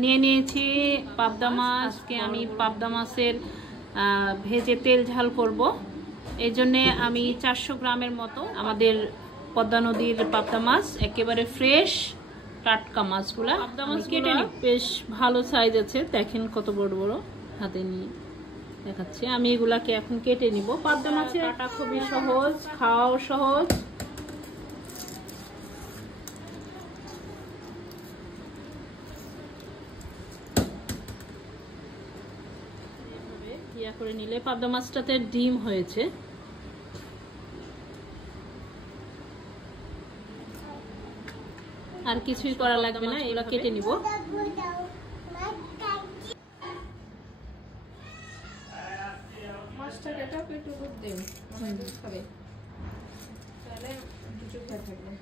নিয়ে নিয়েছি পাবদা মাছ। আজকে আমি পাবদা মাছের ভেজে তেল ঝাল করব। এই জন্যে আমি 400 গ্রামের মতো আমাদের পদ্মা নদীর পাবদা মাছ, একেবারে ফ্রেশ টাটকা মাছগুলা। পাবদা মাছ কেটে নিই, বেশ ভালো সাইজ আছে, দেখেন কত বড় বড়, হাতে নিয়ে দেখাচ্ছি। আমি এগুলাকে এখন কেটে নিব। পাবদা মাছের কাটা খুবই সহজ, খাওয়াও সহজ। ইয়া করে নিলে পাবদা মাছটাতে ডিম হয়েছে। আর কিছুই করা লাগবে না, এগুলো কেটে নিব। মাছটা কেটে একটু দুধ দিন, খাবে তাহলে কিছু খেয়ে থাকবে।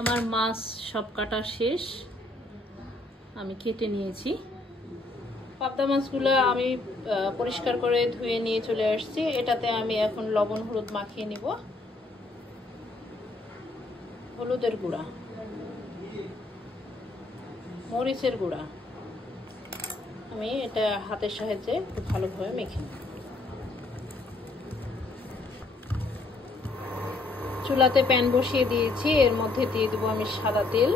আমার মাছ সব কাটা শেষ, আমি কেটে নিয়েছি। পাবদা মাছগুলো আমি পরিষ্কার করে ধুয়ে নিয়ে চলে আসছি। এটাতে আমি এখন লবণ হলুদ মাখিয়ে নিব। হলুদের গুঁড়া, মরিচের গুঁড়া, আমি এটা হাতের সাহায্যে খুব ভালোভাবে মেখে নিব। চুলাতে প্যান বসিয়ে দিয়েছি, এর মধ্যে দিয়ে দেবো আমি সাদা তেল।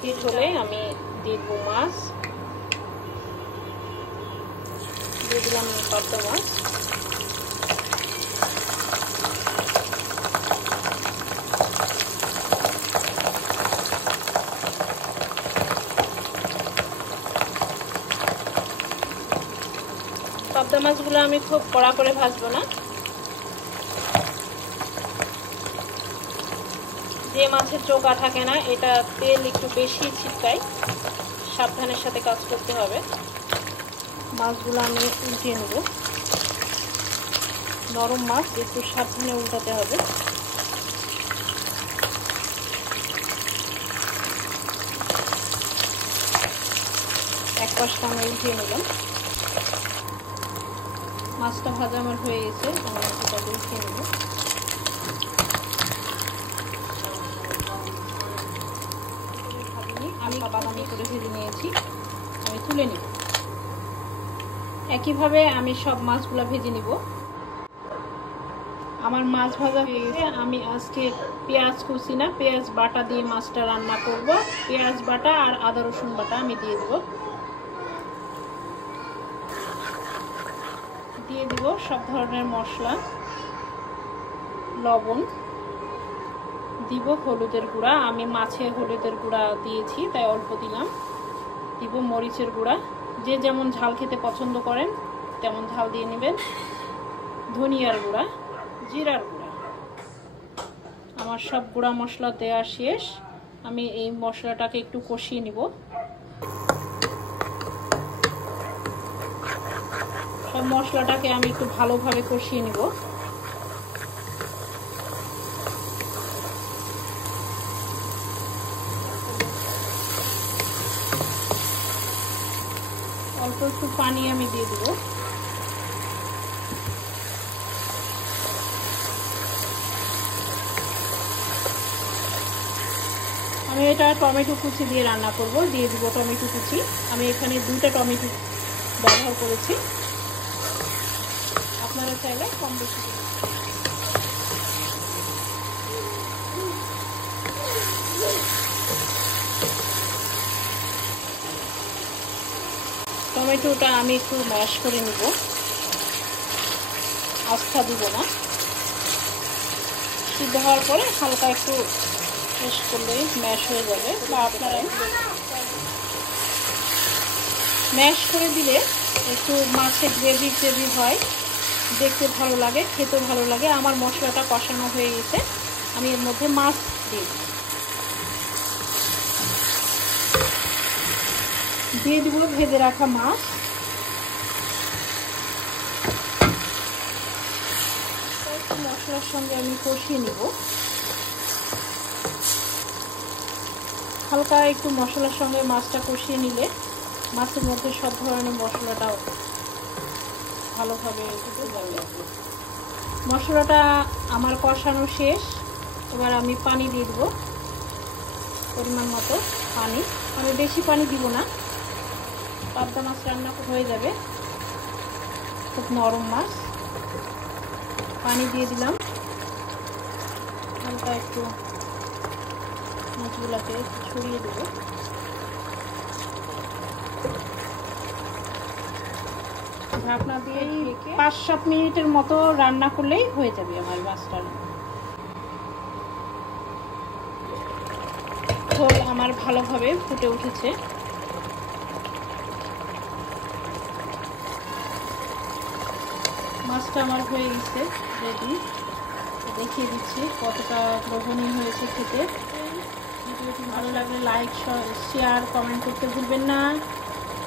হিট হলে আমি দিয়ে দেবো মাছ, দিয়ে দিলাম পাবদা মাছ। পাবদা মাছগুলো আমি খুব কড়া করে ভাজবো না। যে মাছের চোখা থাকে না, এটা তেল একটু বেশি ছিটকায়, সাবধানের সাথে কাজ করতে হবে। মাছগুলো আমি উল্টিয়ে নেব। নরম মাছ, একটু সাবধানে উল্টাতে হবে। এক পাশটা আমি উল্টিয়ে নিলাম। মাছটা ভাজা আমার হয়ে গেছে, আমি এটা উঠিয়ে নেব। আমি বাদামি করে ভেজে নিয়েছি, আমি তুলে নিব। একইভাবে আমি সব মাছগুলো ভেজে নিব। আমার মাছ ভাজা হয়ে গেছে। আমি আজকে পেঁয়াজ কুচি না, পেঁয়াজ বাটা দিয়ে মাছটা রান্না করব। পেঁয়াজ বাটা আর আদা রসুন বাটা আমি দিয়ে দেব। দিয়ে দিব সব ধরনের মশলা, লবণ দিব, হলুদের গুঁড়া, আমি মাছে হলুদের গুঁড়া দিয়েছি তাই অল্প দিলাম। দিব মরিচের গুঁড়া, যে যেমন ঝাল খেতে পছন্দ করেন তেমন ঝাল দিয়ে নেবেন। ধনিয়ার গুঁড়া, জিরার গুঁড়া। আমার সব গুঁড়া মশলা দেওয়া শেষ। আমি এই মশলাটাকে একটু কষিয়ে নিব। সব মশলাটাকে আমি একটু ভালোভাবে কষিয়ে নিব। অল্প একটু পানি আমি দিয়ে দেব। আমি এটা টমেটো কুচি দিয়ে রান্না করব। দিয়ে দিব টমেটো কুচি। আমি এখানে 2টা টমেটো ব্যবহার করেছি, আপনারা চাইলে কম বেশি। টমেটোটা আমি একটু ম্যাশ করে নিব, আস্থা দিব না। সিদ্ধ হওয়ার পরে হালকা একটু ম্যাশ করলেই ম্যাশ হয়ে যাবে। বা আপনারা ম্যাশ করে দিলে একটু মাছের গ্রেভি হয়, দেখতে ভালো লাগে, খেতেও ভালো লাগে। আমার মশলাটা কষানো হয়ে গেছে, আমি এর মধ্যে মাছ দিয়ে দিব ভেজে রাখা মাছ। মশলার সঙ্গে আমি কষিয়ে নিব। হালকা একটু মশলার সঙ্গে মাছটা কষিয়ে নিলে মাছের মধ্যে সব ধরনের মশলাটাও ভালোভাবে দিতে পারবে। মশলাটা আমার কষানো শেষ। এবার আমি পানি দিয়ে দেবো, পরিমাণ মতো পানি। আমি বেশি পানি দিব না, পাবদা মাছ রান্না হয়ে যাবে, খুব নরম মাছ। পানি দিয়ে দিলাম, হালকা একটু মাছগুলোকে ছড়িয়ে দেবো। ঢাকনা দিয়ে 5-7 মিনিটের মতো রান্না করলেই হয়ে যাবে আমার মাছটা। ঝোল আমার ভালোভাবে ফুটে উঠেছে। মাছটা আমার হয়ে গেছে রেডি। দেখিয়ে দিচ্ছি কতটা লোভনীয় হয়েছে খেতে। ভিডিওটি ভালো লাগলে লাইক, শেয়ার, কমেন্ট করতে ভুলবেন না।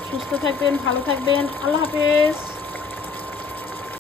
সুস্থ থাকবেন, ভালো থাকবেন। আল্লাহ হাফেজ।